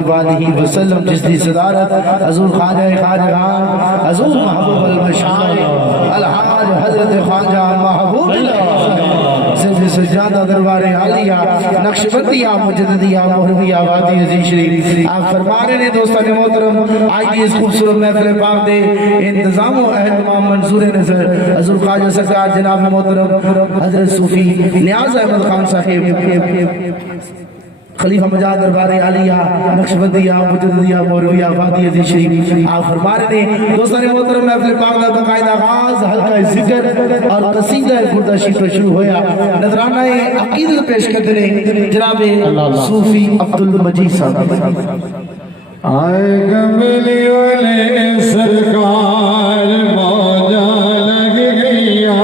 वालिही वसल्लम जिसकी सदारत हजूर ख्वाजा खाजगान हजूर महबूब अल-मशाइख अलहाज हजरत ख्वाजा महबूब सिद्दीक़ सज्जादा दरबार आलिया नक्शबंदिया मुजद्दिदिया मोहरबिया वादी अज़ीज़ शरीफ आप फरमा रहे हैं दोस्तों मोहतरम आज की इस खूबसूरत महफिल पाक दे इंतजाम व अहतमाम मंजूर नज़र हजूर ख्वाजा सरकार जनाब मोहतरम हजरत सूफी नियाज़ अहमद खान साहिब खलीफा मजाद दरबार आलिया नक्शबंदिया मुजद्दिदिया मौलविया वादी अज़ीज़ शरीफ आप फरमा रहे हैं दोस्तों मोहतरम महफिल पाक दा बाकायदा आगाज़ हल्का ज़िक्र और कसीदा गुरदा शरीफ शुरू होया नजराना अकीदत पेश करते हैं जनाब सूफी अब्दुल मजीद साहब आए कमली वाले सरकार मौजा लग गईया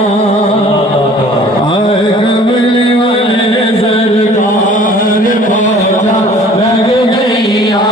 आए कमली वाले सरकार मौजा लग गईया